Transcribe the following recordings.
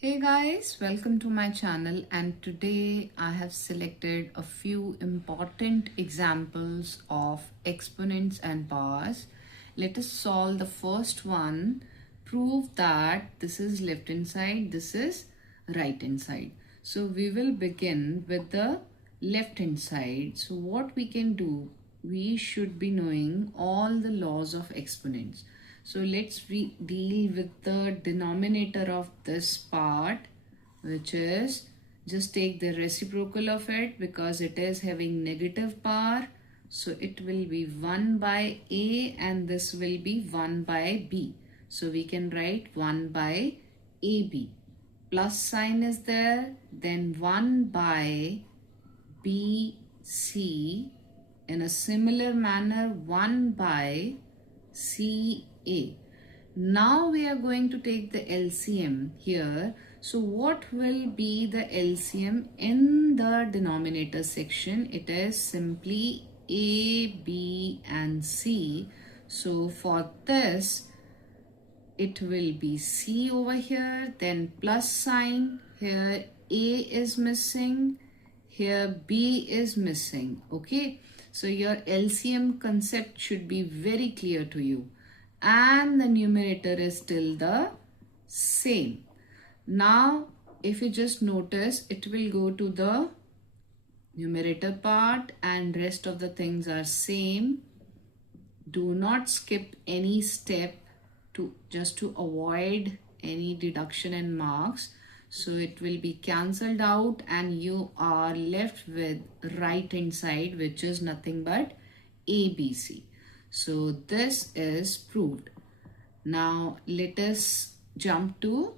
Hey guys, welcome to my channel, and today I have selected a few important examples of exponents and powers. Let us solve the first one. Prove that this is left hand side, this is right hand side. So we will begin with the left hand side. So what we can do, we should be knowing all the laws of exponents. So let's deal with the denominator of this part, which is just take the reciprocal of it because it is having negative power. So it will be 1 by A and this will be 1 by B. So we can write 1 by AB. Plus sign is there, then 1 by BC. In a similar manner, 1 by CA. Now we are going to take the LCM here. So what will be the LCM in the denominator section? It is simply A, B and C. So for this, it will be C over here, then plus sign. Here A is missing, here B is missing. Okay, so your LCM concept should be very clear to you, and the numerator is still the same. Now if you just notice, it will go to the numerator part and rest of the things are same. Do not skip any step to avoid any deduction in marks. So it will be cancelled out and you are left with right hand side, which is nothing but ABC. So this is proved. Now let us jump to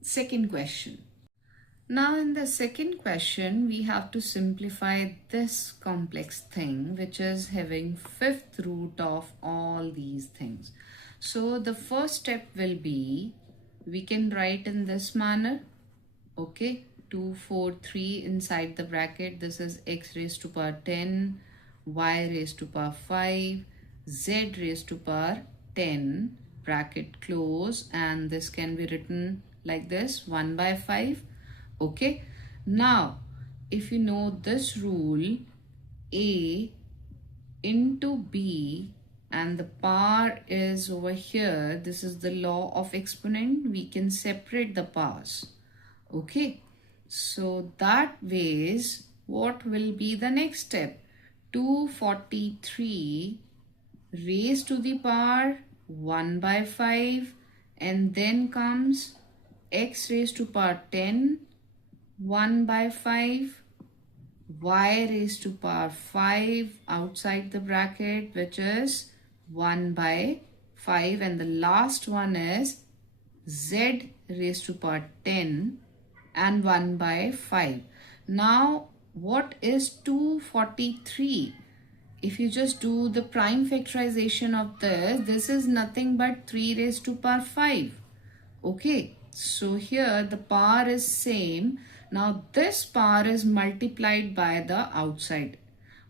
second question. Now in the second question, we have to simplify this complex thing, which is having fifth root of all these things. So the first step will be, we can write in this manner. Okay, 2, 4, 3 inside the bracket. This is x raised to power 10, y raised to power 5, z raised to power 10, bracket close, and this can be written like this, 1 by 5. Okay, now if you know this rule, A into B and the power is over here, this is the law of exponent, we can separate the powers. Okay, so that ways what will be the next step? 243 raised to the power 1 by 5, and then comes x raised to power 10, 1 by 5, y raised to power 5 outside the bracket, which is 1 by 5, and the last one is z raised to power 10 and 1 by 5. Now what is 243? If you just do the prime factorization of this is nothing but 3 raised to power 5. Okay, so here the power is same. Now this power is multiplied by the outside.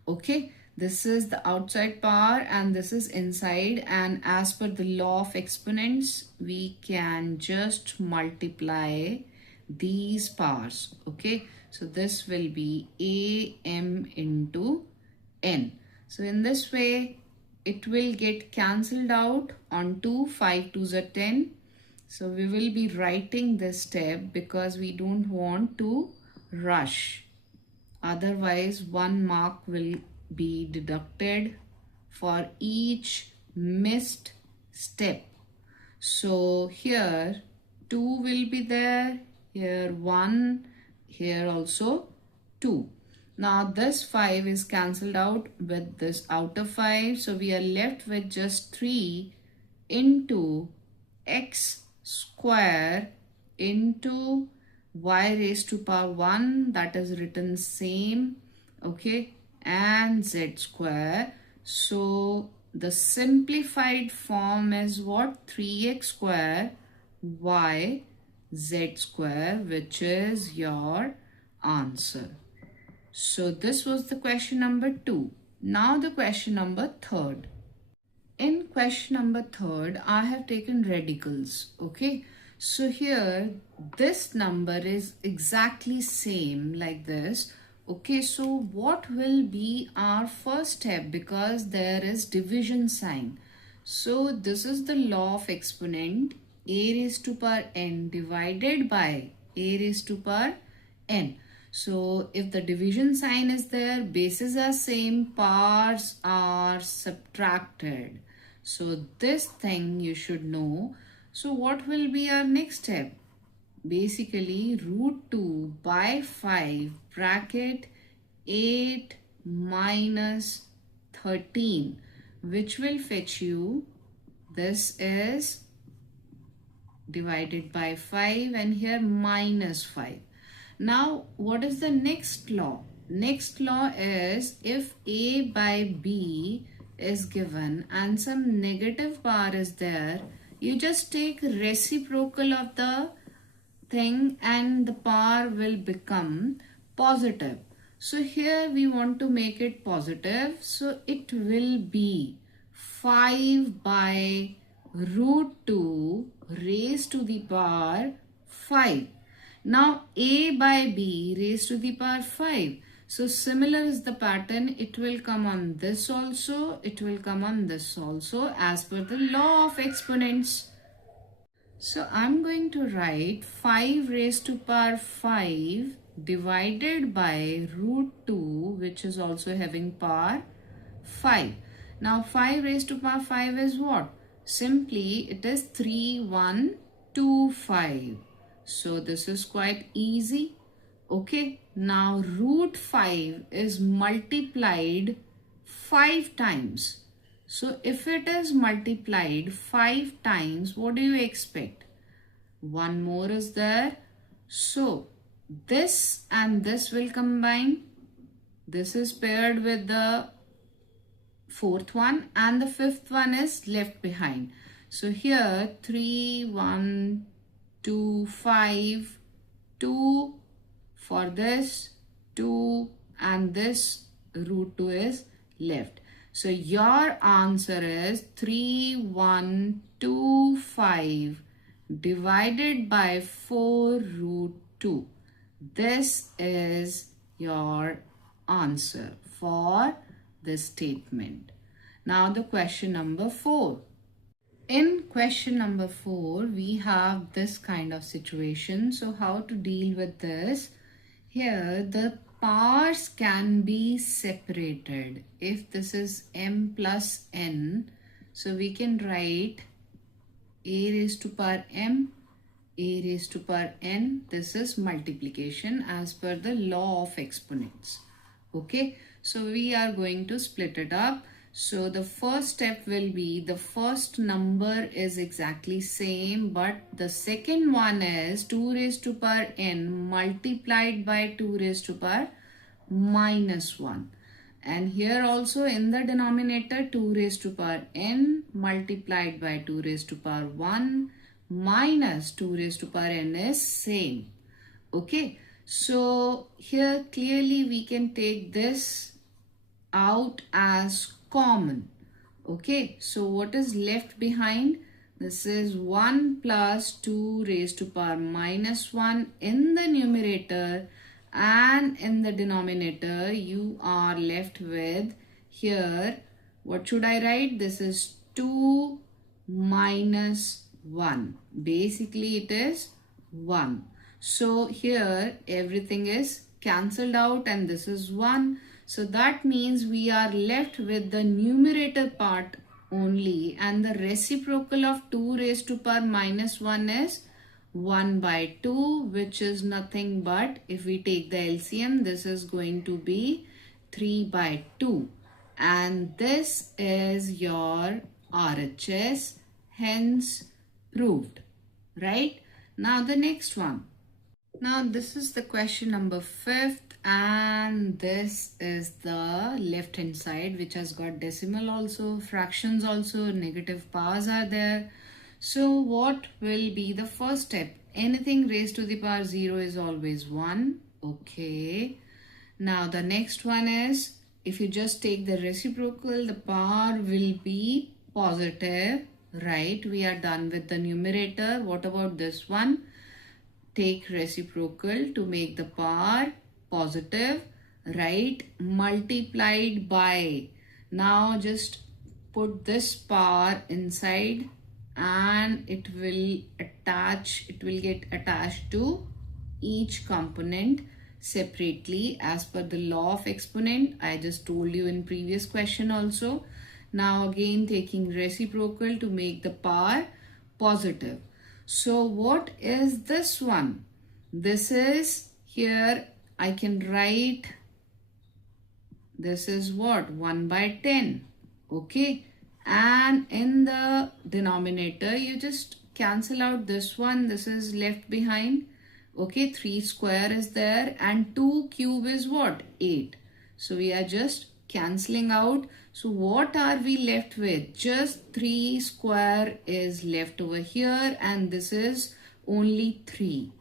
Okay, this is the outside power and this is inside, and as per the law of exponents, we can just multiply these powers. Okay, so this will be AM into N. So in this way, it will get cancelled out on 2, 5 2s are 10. So we will be writing this step because we don't want to rush. Otherwise, 1 mark will be deducted for each missed step. So here 2 will be there, here 1, here also 2. Now this 5 is cancelled out with this outer 5. So we are left with just 3 into x square into y raised to power 1, that is written same. Okay, and z square. So the simplified form is what? 3x square y z square, which is your answer. So this was the question number 2. Now the question number 3. In question number 3, I have taken radicals. Okay, So here this number is exactly same like this. Okay, so what will be our first step, because there is division sign. So this is the law of exponent, a raised to power n divided by a raised to power n. So if the division sign is there, bases are same, powers are subtracted. So this thing you should know. So what will be our next step? Basically root 2 by 5 bracket 8 minus 13, which will fetch you, this is divided by 5 and here minus 5. Now what is the next law? Next law is if a by b is given and some negative power is there, you just take reciprocal of the thing and the power will become positive. So here we want to make it positive. So it will be 5 by root 2 raised to the power 5. Now a by b raised to the power 5. So similar is the pattern. It will come on this also. It will come on this also as per the law of exponents. So I'm going to write 5 raised to power 5 divided by root 2, which is also having power 5. Now 5 raised to power 5 is what? Simply it is 3125. So this is quite easy. Okay, now root 5 is multiplied 5 times. So if it is multiplied 5 times, what do you expect? One more is there. So this and this will combine. This is paired with the fourth one and the fifth one is left behind. So here 3, 1, 2, 5, 2 for this, 2 and this root 2 is left. So your answer is 3125 divided by 4 root 2. This is your answer for this statement. Now the question number 4. In question number 4, we have this kind of situation. So how to deal with this? Here the powers can be separated. If this is m plus n, so we can write a raised to power m, a raised to power n. This is multiplication as per the law of exponents. Okay, so we are going to split it up. So the first step will be, the first number is exactly same, but the second one is 2 raised to power n multiplied by 2 raised to power minus 1. And here also in the denominator 2 raised to power n multiplied by 2 raised to power 1 minus 2 raised to power n is same. Okay, so here clearly we can take this out as common. Okay, so what is left behind? This is 1 plus 2 raised to power minus 1 in the numerator, and in the denominator you are left with here, what should I write? This is 2 minus 1. Basically it is 1. So here everything is cancelled out and this is 1. So that means we are left with the numerator part only, and the reciprocal of 2 raised to power minus 1 is 1 by 2, which is nothing but, if we take the LCM, this is going to be 3 by 2. And this is your RHS, hence proved. Right? Now the next one. Now this is the question number 5th, and this is the left hand side, which has got decimal also, fractions also, negative powers are there. So what will be the first step? Anything raised to the power 0 is always 1. Okay. Now the next one is, if you just take the reciprocal, the power will be positive. right? We are done with the numerator. What about this one? Take reciprocal to make the power positive, right? Multiplied by. Now just put this power inside and it will get attached to each component separately as per the law of exponent. I just told you in previous question also. Now again taking reciprocal to make the power positive. So what is this one? This is, here I can write, this is what? 1 by 10. Okay. And in the denominator, you just cancel out this one. This is left behind. Okay. 3 square is there and 2 cube is what? 8. So we are just cancelling out. So what are we left with? Just 3 square is left over here and this is only 3.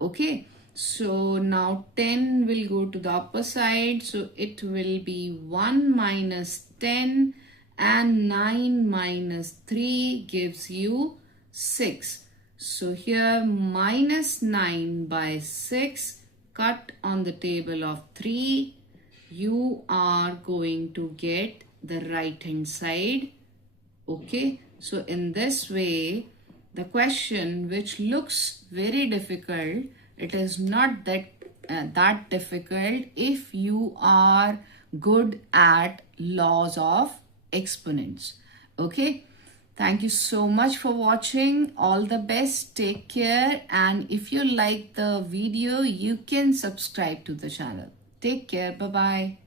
Okay. So now 10 will go to the upper side. So it will be 1 minus 10 and 9 minus 3 gives you 6. So here minus 9 by 6, cut on the table of 3. You are going to get the right hand side. Okay. So in this way, the question which looks very difficult, it is not that difficult if you are good at laws of exponents. Okay. Thank you so much for watching. All the best. Take care. And if you like the video, you can subscribe to the channel. Take care. Bye-bye.